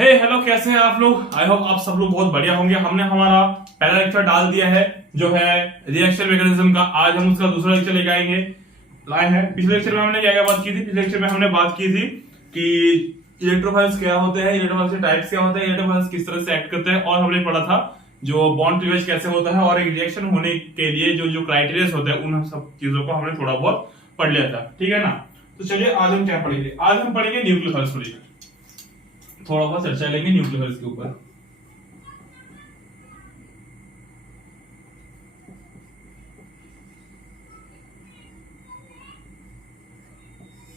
हे hello, कैसे हैं आप लोग। आई होप आप सब लोग बहुत बढ़िया होंगे। हमने हमारा पहला लेक्चर डाल दिया है जो है रिएक्शन मैकेनिज्म का। आज हम उसका दूसरा लेक्चर लेके लाए हैं। पिछले लेक्चर में हमने क्या क्या बात की थी। पिछले लेक्चर में हमने बात की थी कि इलेक्ट्रोफाइल्स क्या होते हैं, इलेक्ट्रोफाइल्स के टाइप्स क्या होते हैं, इलेक्ट्रोफाइल्स किस तरह से एक्ट करते हैं, और हमने पढ़ा था जो बॉन्ड क्लीवेज कैसे होता है और एक रिएक्शन होने के लिए जो जो क्राइटेरिया होते हैं उन सब चीजों को हमने थोड़ा बहुत पढ़ लिया था। ठीक है ना। तो चलिए आज हम क्या पढ़ेंगे। आज हम पढ़ेंगे न्यूक्लियोफाइल्स को लेकर थोड़ा बहुत चर्चा लेंगे न्यूक्लियोफाइल्स के ऊपर।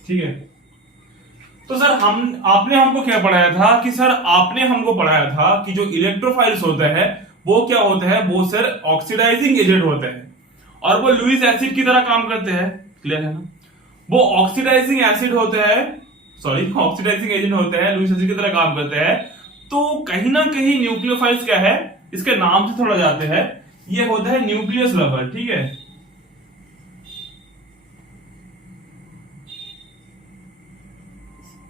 ठीक है। तो सर आपने हमको क्या पढ़ाया था कि सर आपने हमको पढ़ाया था कि जो इलेक्ट्रोफाइल्स होते हैं वो क्या होते हैं, वो सर ऑक्सीडाइजिंग एजेंट होते हैं और वो लुईस एसिड की तरह काम करते हैं। क्लियर है ना। वो ऑक्सीडाइजिंग एसिड होते हैं, सॉरी ऑक्सीडाइजिंग एजेंट होते हैं, लुईस एसिड की तरह काम करते हैं। तो कहीं ना कहीं न्यूक्लियोफाइल्स क्या है, इसके नाम से थोड़ा जाते हैं, ये होता है न्यूक्लियस लवर। ठीक है।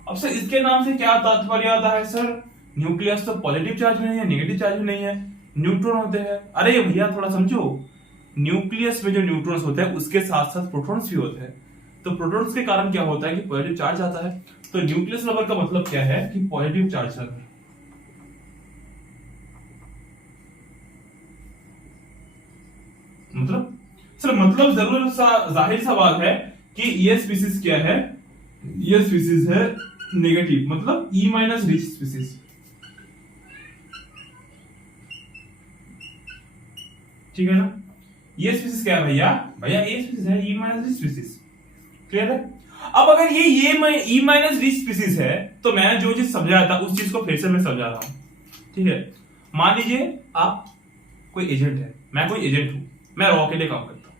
अब सर इसके नाम से क्या तात्पर्य आता है। सर न्यूक्लियस तो पॉजिटिव चार्ज में नहीं है, नेगेटिव चार्ज में नहीं है, न्यूट्रॉन होते हैं। अरे भैया थोड़ा समझो, न्यूक्लियस में जो न्यूट्रॉन्स होते हैं उसके साथ साथ प्रोटॉन्स भी होते हैं। तो प्रोटॉन्स के कारण क्या होता है कि पॉजिटिव चार्ज आता है। तो न्यूक्लियस लवर का मतलब क्या है कि पॉजिटिव चार्ज लवर। मतलब सर मतलब जरूर जाहिर सा बात है कि ये स्पीसीज क्या है, ये स्पीसीज है नेगेटिव, मतलब ई माइनस रिच स्पीसीज। ठीक है ना। ये स्पीसीज क्या है भैया, भैया ये स्पीसीज है E minus rich species. Clear है। अब अगर ये ई माइनस रिच स्पीसीज है तो मैंने जो चीज समझाया था उस चीज को फिर से मैं समझा रहा हूं। ठीक है। मान लीजिए आप कोई एजेंट है, मैं कोई एजेंट हूं, मैं रॉ के लिए काम करता हूं।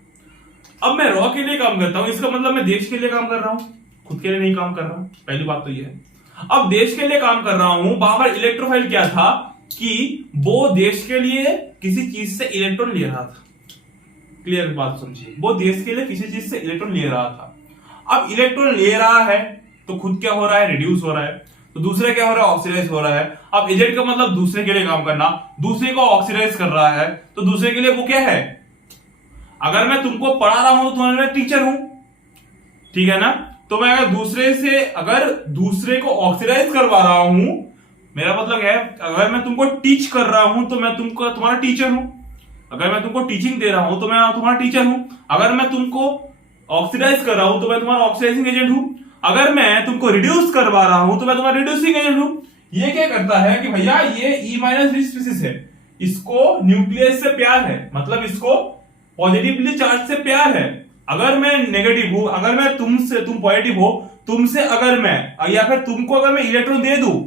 अब मैं रॉ के लिए काम करता हूं, इसका मतलब मैं देश के लिए काम कर रहा हूं, खुद के लिए नहीं काम कर रहा हूं। पहली बात तो ये है। अब देश के लिए काम कर रहा हूं, वहां पर इलेक्ट्रोफाइल क्या था कि वो देश के लिए किसी चीज से इलेक्ट्रॉन ले रहा था। क्लियर बात समझिए, वो देश के लिए किसी चीज से इलेक्ट्रॉन ले रहा था। अब इलेक्ट्रॉन ले रहा है तो खुद क्या हो रहा है, रिड्यूस हो रहा है। तो दूसरे क्या हो रहा है, ऑक्सीडाइज हो रहा है। अब एजेंट का मतलब दूसरे के लिए काम करना, दूसरे को ऑक्सीडाइज कर रहा है, तो दूसरे के लिए वो क्या है। अगर मैं तुमको पढ़ा रहा हूं तो तुम्हारा टीचर हूं, ठीक है ना। तो मैं अगर दूसरे को ऑक्सीडाइज करवा रहा हूं, मेरा मतलब है अगर मैं तुमको टीच कर रहा हूं तो मैं तुम्हारा टीचर हूं। अगर मैं तुमको टीचिंग दे रहा हूं तो मैं तुम्हारा टीचर हूं। अगर मैं तुमको ऑक्सीडाइज कर रहा हूं तो मैं तुम्हारा ऑक्सीडाइजिंग एजेंट हूं। अगर मैं तुमको रिड्यूस करवा रहा हूं तो मैं तुम्हारा रिड्यूसिंग एजेंट हूं। ये क्या करता है कि भैया ये ई माइनस रिच स्पीसीज है, इसको न्यूक्लियस से प्यार है, मतलब इसको पॉजिटिवली चार्ज से प्यार है। अगर मैं नेगेटिव हूं, अगर मैं तुम पॉजिटिव हो, तुमसे अगर मैं या फिर तुमको अगर मैं इलेक्ट्रॉन दे दूं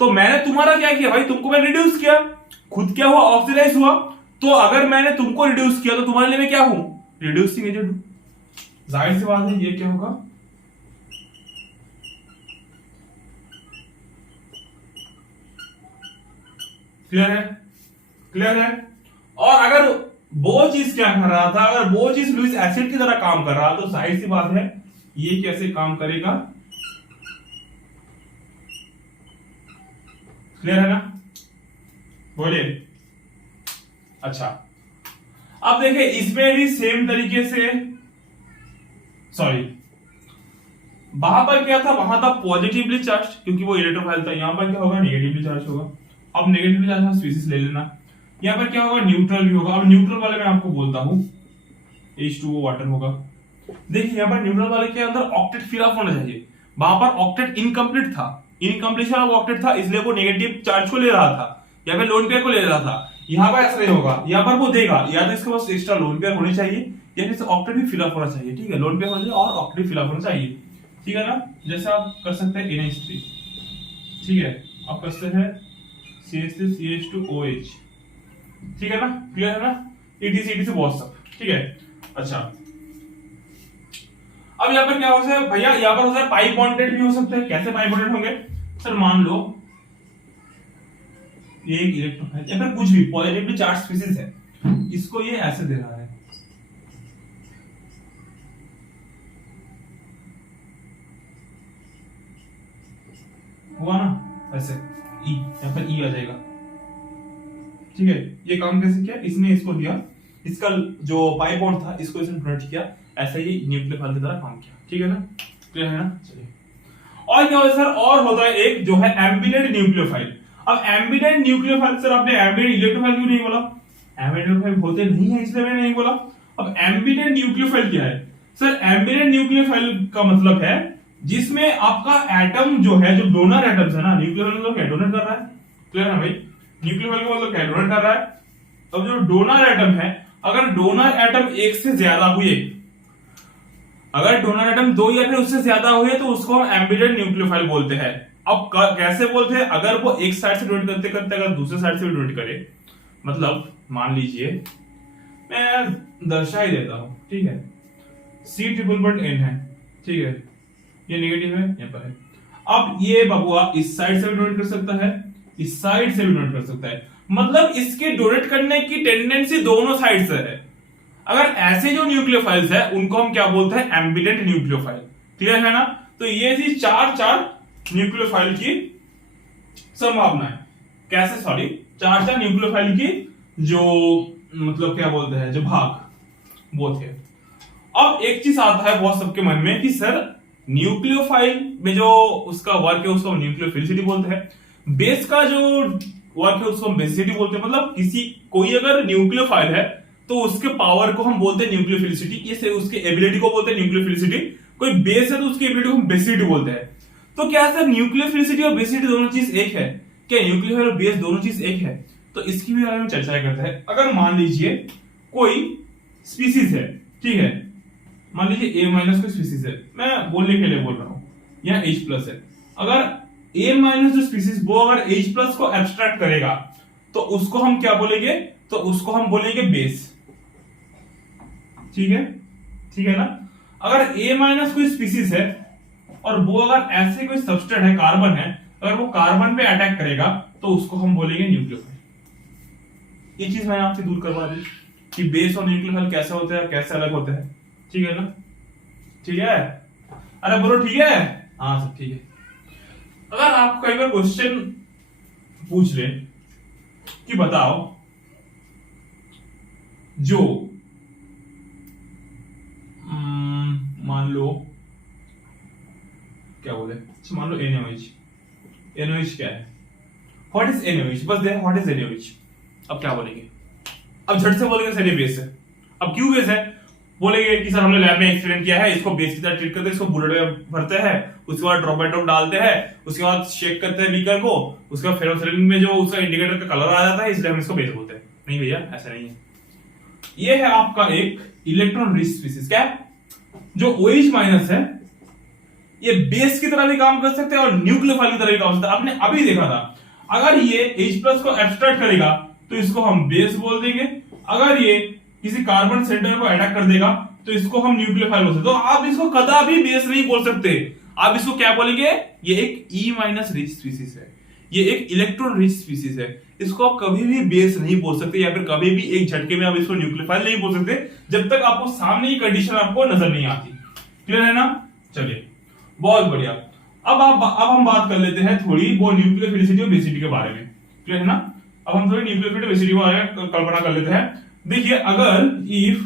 तो मैंने तुम्हारा क्या किया भाई, तुमको मैंने रिड्यूस किया, खुद क्या हुआ, ऑक्सीडाइज हुआ। तो अगर मैंने तुमको रिड्यूस किया तो तुम्हारे लिए मैं क्या हूं, रिड्यूसिंग एजेंट हूं। जाहिर सी बात है ये क्या होगा, क्लियर है, क्लियर है। और अगर वो चीज क्या कर रहा था, अगर वो चीज लुईस एसिड की तरह काम कर रहा तो जाहिर सी बात है ये कैसे काम करेगा। क्लियर है ना, बोलिए। अच्छा अब देखिए इसमें भी सेम तरीके से, सॉरी वहां पर क्या था, वहां था पॉजिटिवली चार्ज क्योंकि वो इलेक्ट्रोफाइल था। यहां पर क्या होगा, नेगेटिवली चार्ज होगा। अब नेगेटिवली चार्ज स्पीसीज ले लेना। यहां पर क्या होगा, न्यूट्रल भी होगा। अब न्यूट्रल वाले मैं आपको बोलता हूं H2O वाटर होगा। देखिए यहां पर न्यूट्रल वाले के अंदर ऑक्टेट फिल अप होना चाहिए, वहां पर ऑक्टेट इनकम्प्लीट था, इनकम्प्लीशन ऑफ ऑक्टेट था, इसलिए वो नेगेटिव चार्ज को ले रहा था या फिर लोन पेयर को ले रहा था। यहां पर ऐसा नहीं होगा, यहां पर वो देगा या तो इसके पास एक्स्ट्रा लोन पेयर होनी चाहिए या फिर ऑक्टेट भी फिल अप होना चाहिए। ठीक है, लोन पेयर होना चाहिए और ऑक्टेट फिल अप होना चाहिए। ठीक है ना। जैसे आप कर सकते हैं NH3, ठीक है, आप कर सकते हैं CH3 CH2OH। ठीक है ना, क्लियर है ना, ETC बहुत सब। ठीक है। अच्छा अब यहां पर क्या हो सकता है भैया, यहां पर हो सकता है पाई बॉन्डेड भी हो सकते हैं। कैसे पाई बॉन्डेड होंगे सर, मान लो ये एक इलेक्ट्रॉन है या फिर कुछ भी पॉजिटिवली चार्ज स्पीसीज है, इसको ये ऐसे दे रहा है, हुआ ना ऐसे, ई, यहाँ पर ई आ जाएगा। ठीक है, ये काम कैसे किया, इसने इसको दिया, इसका जो पाई बॉन्ड था इसको इसने डोनेट किया, ऐसा ही न्यूक्लियोफाइल की तरह काम किया। ठीक है ना, क्लियर है ना। चलिए, और क्या होता है सर, और होता है एक जो है एम्बिडेंट न्यूक्लियोफाइल। अब एम्बिडेंट न्यूक्लियोफाइल, सर आपने एम्बिडेंट इलेक्ट्रोफाइल क्यों नहीं बोला? एम्बिडेंट न्यूक्लियोफाइल होते नहीं है इसलिए मैंने नहीं बोला। अब एम्बिडेंट न्यूक्लियोफाइल क्या है सर? एम्बिडेंट न्यूक्लियोफाइल का मतलब है जिसमें आपका एटम जो है, जो डोनर एटम्स है ना, न्यूक्लियोफाइल मतलब क्या, डोनेट कर रहा है। क्लियर है भाई, न्यूक्लियोफाइल का मतलब क्या, डोनेट कर रहा है। अब जो डोनर एटम है, अगर डोनर एटम एक से ज्यादा हुए, अगर डोनर एटम दो या फिर उससे ज्यादा हुए तो उसको हम एम्बिडेंट न्यूक्लियोफाइल बोलते हैं। अब कैसे बोलते हैं? अगर वो एक साइड से डोनेट करते करते अगर दूसरे साइड से भी डोनेट करे, मतलब मान लीजिए मैं दर्शा ही देता हूं, ठीक है, C∼N है, ठीक है, ये नेगेटिव है, यहाँ पर है। अब ये बबुआ इस साइड से भी डोनेट कर सकता है, इस साइड से भी डोनेट कर सकता है, मतलब इसके डोनेट करने की टेंडेंसी दोनों साइड से है। अगर ऐसे जो न्यूक्लियोफाइल्स है उनको हम क्या बोलते हैं? Ambient nucleophile. क्लियर है ना। तो ये थी चार न्यूक्लियोफाइल की संभावना है। कैसे, सॉरी, चार न्यूक्लियोफाइल की जो मतलब क्या बोलते हैं, जो भाग वो थे। अब एक चीज आता है बहुत सबके मन में कि सर न्यूक्लियोफाइल में जो उसका वर्क है उसको न्यूक्लियोफिलिसिटी बोलते हैं, बेस का जो वर्क है उसको हम बेसिसिटी बोलते हैं। मतलब कोई अगर न्यूक्लियोफाइल है तो उसके पावर को हम बोलते हैं न्यूक्लियोफिलिसिटी, ये उसके एबिलिटी को बोलते हैं न्यूक्लियोफिलिसिटी। कोई बेस है तो उसकी एबिलिटी को हम बेसिसिटी बोलते हैं। तो क्या सर न्यूक्लियोफिलिसिटी और बेसिसिटी दोनों चीज एक है? क्या न्यूक्लियोफाइल और बेस दोनों चीज एक है? तो इसकी भी बारे में चर्चा करते हैं। अगर मान लीजिए कोई स्पीसीज है, ठीक है, मान लीजिए A- कोई स्पीसीज है, मैं बोलने के लिए बोल रहा हूं, यहाँ H+ है। अगर A- जो स्पीसीज वो अगर H+ को एब्स्ट्रैक्ट करेगा तो उसको हम क्या बोलेंगे? तो उसको हम बोलेंगे बेस। ठीक है, ठीक है ना। अगर A- कोई स्पीसीज है और वो अगर ऐसे कोई सबस्ट्रेट है, कार्बन है, अगर वो कार्बन पे अटैक करेगा तो उसको हम बोलेंगे न्यूक्लियोफाइल। ये चीज मैंने आपसे दूर करवा दी कि बेस और न्यूक्लियोफाइल कैसे होते हैं, कैसे अलग होते हैं। ठीक है ना, ठीक है, अरे बोलो ठीक है, हाँ सब ठीक है। अगर आपको कई बार क्वेश्चन पूछ ले कि बताओ जो मान लो क्या बोले, मान लो NaOH। NaOH क्या है? What is NaOH? बस दे व्हाट इज NaOH। अब क्या बोलेंगे? अब झट से बोलेंगे सर ये बेस है। अब क्यों बेस है? बोलेंगे कि सर हमने लैब में एक्सपेरिमेंट किया है, इसको बेस की तरह ट्रीट करते हैं, इसको बुलेट में भरते हैं, उसके बाद ड्रॉप बाय ड्रॉप डालते हैं, उसके बाद शेक करते हैं बीकर को, उसके बाद फेरोसेरेमिक में जो उसका इंडिकेटर का कलर आ जाता है, इसलिए हम इसको बेस बोलते हैं। नहीं भैया, ऐसा नहीं है। ये है आपका एक इलेक्ट्रॉन रिच स्पीसीज। क्या? जो OH- है, ये बेस की तरह भी काम कर सकते हैं और न्यूक्लियोफाइल की तरह भी काम कर सकते हैं। आपने अभी देखा था, अगर ये H+ को एब्स्ट्रैक्ट करेगा तो इसको हम बेस बोल देंगे, अगर ये किसी कार्बन सेंटर को अटैक कर देगा तो इसको हम न्यूक्लियोफाइल बोल सकते। तो आप इसको कदापि बेस नहीं बोल सकते, आप इसको क्या बोलेंगे? ये एक E- रिच स्पीसीज है, ये एक इलेक्ट्रॉन रिच स्पीसीज है, इसको आप कभी भी बेस नहीं बोल सकते, या फिर कभी भी एक झटके में आप इसको न्यूक्लियोफाइल नहीं बोल सकते जब तक आपको सामने की कंडीशन आपको नजर नहीं आती। क्लियर है ना। चलिए, बहुत बढ़िया। अब हम बात कर लेते हैं थोड़ी वो न्यूक्लियोफिलिसिटी और बेसिसिटी के बारे में। क्लियर है ना। अब हम थोड़ी न्यूक्लियोफिलिटी बेसिसिटी के बारे में कल्पना कर लेते हैं। देखिए, अगर if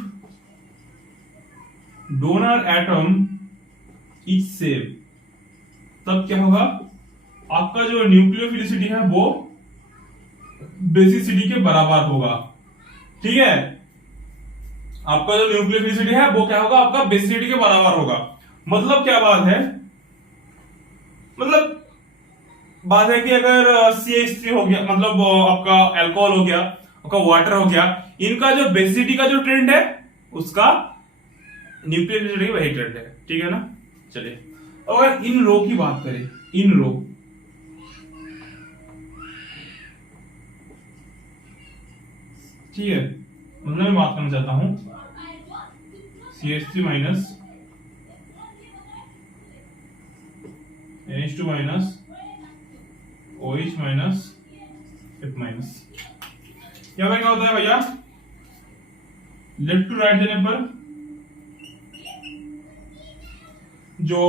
donor atom is same, तब क्या होगा? आपका जो न्यूक्लियोफिलिसिटी है वो बेसिसिटी के बराबर होगा। ठीक है, आपका जो न्यूक्लियोफिलिसिटी है वो क्या होगा? आपका बेसिसिटी के बराबर होगा। मतलब क्या बात है? मतलब बात है कि अगर CH3 हो गया, मतलब आपका अल्कोहल हो गया, आपका वाटर हो गया, इनका जो बेसिसिटी का जो ट्रेंड है उसका न्यूक्लियोफिलिसिटी वही ट्रेंड है। ठीक है ना। चलिए, अगर इन रो की बात करें, इन रो, ठीक है, मतलब मैं बात करना चाहता हूं CH3 minus NH2 minus OH minus F minus. क्या क्या होता है भैया? लेफ्ट टू राइट देने पर जो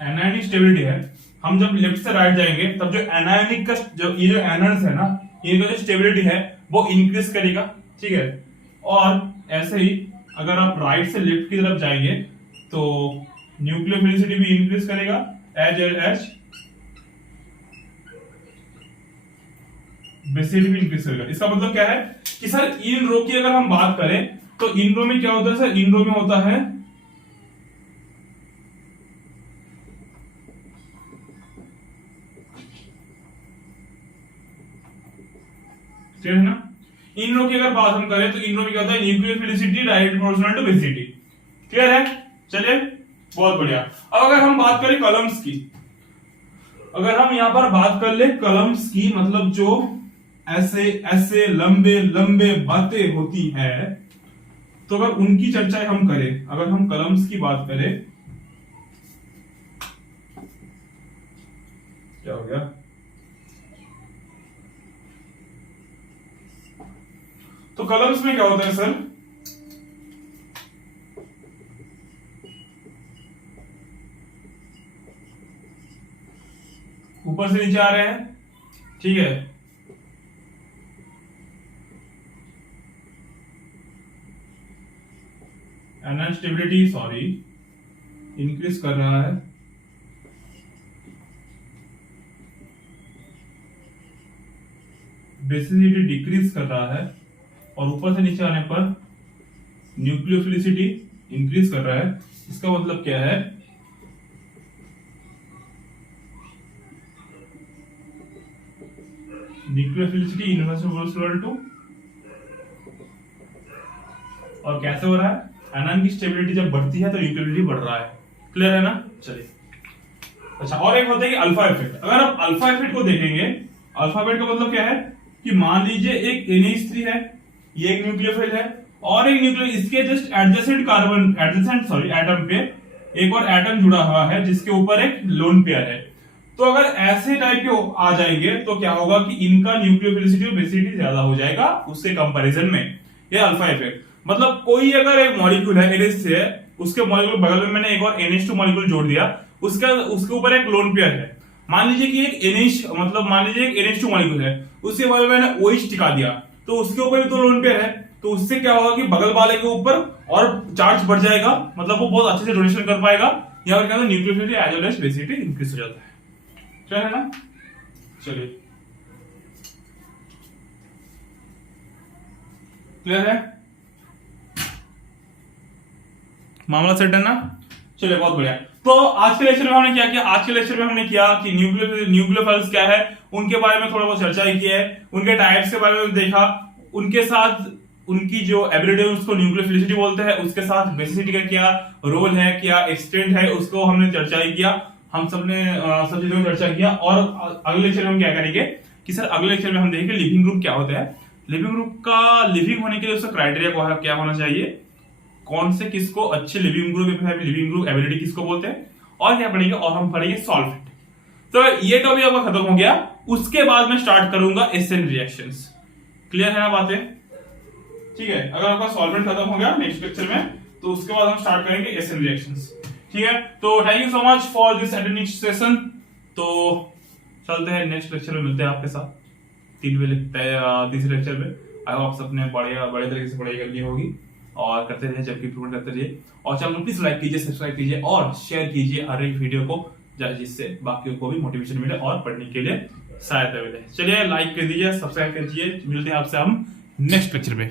एनायनिक स्टेबिलिटी है, हम जब लेफ्ट से राइट जाएंगे तब जो एनायनिक का जो ये जो एनर्स है ना, इनका जो स्टेबिलिटी है वो इंक्रीज करेगा, ठीक है। और ऐसे ही अगर आप राइट से लेफ्ट की तरफ जाएंगे तो न्यूक्लियोफिलिसिटी भी इंक्रीज करेगा एज एज बेसिसिटी भी इंक्रीज करेगा। इसका मतलब क्या है कि सर इन रो की अगर हम बात करें तो इन रो में क्या होता है सर, इन रो में होता है है ना, इन रो की अगर बात हम करें तो इन रो में क्या होता है, nucleophilicity direct proportional to basicity. Clear है, चलिए बहुत बढ़िया। अब अगर हम बात करें कॉलम्स की, अगर हम यहां पर बात कर ले कॉलम्स की, मतलब जो ऐसे ऐसे लंबे लंबे बातें होती है, तो अगर उनकी चर्चा हम करें, अगर हम कॉलम्स की बात करें, क्या हो गया, तो कॉलम्स में क्या होता है सर, ऊपर से नीचे आ रहे हैं, ठीक है। एनर्जी स्टेबिलिटी सॉरी इंक्रीज कर रहा है, बेसिसिटी डिक्रीज कर रहा है, और ऊपर से नीचे आने पर न्यूक्लियोफिलिसिटी इंक्रीज कर रहा है। इसका मतलब क्या है, न्यूक्लियोफिलिसिटी इनवर्स टू, और कैसे हो रहा है, एनायन की स्टेबिलिटी जब बढ़ती है तो न्यूक्लियोफिलिटी बढ़ रहा है। क्लियर है ना, चलिए। अच्छा, और एक होता है कि अल्फा इफेक्ट। अगर आप अल्फा इफेक्ट को देखेंगे, अल्फा इफेक्ट का मतलब क्या है कि मान लीजिए एक NH3 है, ये एक न्यूक्लियोफिल है, और एक न्यूक्लियो इसके जस्ट एडजेसेंट कार्बन एटम पे एक और एटम जुड़ा हुआ है जिसके ऊपर एक लोन पेयर है। तो अगर ऐसे टाइप के आ जाएंगे तो क्या होगा कि इनका न्यूक्लियोफिलिसिटी और बेसिसिटी ज्यादा हो जाएगा उससे कंपैरिजन में। ये अल्फा इफेक्ट, मतलब कोई अगर एक मॉलिक्यूल है NH है, उसके मॉलिक्यूल बगल में मैंने एक और NH2 मॉलिक्यूल जोड़ दिया, उसके ऊपर एक लोन पेयर है। मान लीजिए कि एक NH मतलब मान लीजिए एक NH2 मॉलिक्यूल है, उसके बगल में मैंने OH टिका दिया, तो उसके ऊपर भी तो लोन पेयर है, तो उससे क्या होगा कि बगल वाले के ऊपर और चार्ज बढ़ जाएगा, मतलब वो बहुत अच्छे से डोनेशन कर पाएगा। यहाँ पर क्या होता है, nucleophilicity as well as basicity increase हो जाता है। क्या है ना, चलिए क्लियर है, मामला सेट है ना, चलिए बहुत बढ़िया। तो आज के लेक्चर में हमने क्या किया, आज के लेक्चर में हमने किया कि न्यूक्लियोफिल्स क्या है उनके बारे में थोड़ा बहुत चर्चा की है, उनके टाइप्स के बारे में देखा, उनके साथ उनकी जो एबिलिटी है उसको न्यूक्लियोफिलिसिटी बोलते हैं, उसके साथ बेसिसिटी का क्या रोल है, क्या एक्सटेंट है, उसको हमने चर्चा ही किया। हम सबने सब चीजों में चर्चा किया। और अगले लेक्चर में हम क्या करेंगे कि सर अगले लेक्चर में हम देखेंगे लिविंग ग्रुप क्या होता है, लिविंग ग्रुप का लिविंग होने के लिए उसका क्राइटेरिया क्या होना चाहिए, कौन से किसको अच्छे लिविंग ग्रुप एबिलिटी किसको बोलते हैं, और क्या पढ़ेंगे, और हम पढ़ेंगे सॉल्वेंट। तो ये टॉपिक आपका खत्म हो गया, उसके बाद मैं स्टार्ट करूंगा एसएन रिएक्शंस। क्लियर है ना बातें, ठीक है। अगर आपका सॉल्वेंट खत्म हो गया नेक्स्ट लेक्चर में, तो उसके बाद हम स्टार्ट करेंगे एसएन रिएक्शंस, ठीक है। तो thank you so much for this attending session. तो चलते हैं नेक्स्ट लेक्चर में, मिलते हैं आपके साथ तीसरे लेक्चर में। आई होप सबने बड़े तरीके से पढ़ाई करनी होगी और करते रहिए, जबकि इंप्रूवमेंट करते रहिए, और चैनल को प्लीज लाइक कीजिए, सब्सक्राइब कीजिए और शेयर कीजिए हर एक वीडियो को, जिससे बाकियों को भी मोटिवेशन मिले और पढ़ने के लिए सहायता मिले। चलिए लाइक कर दीजिए, सब्सक्राइब कीजिए, मिलते हैं आपसे हम नेक्स्ट लेक्चर में।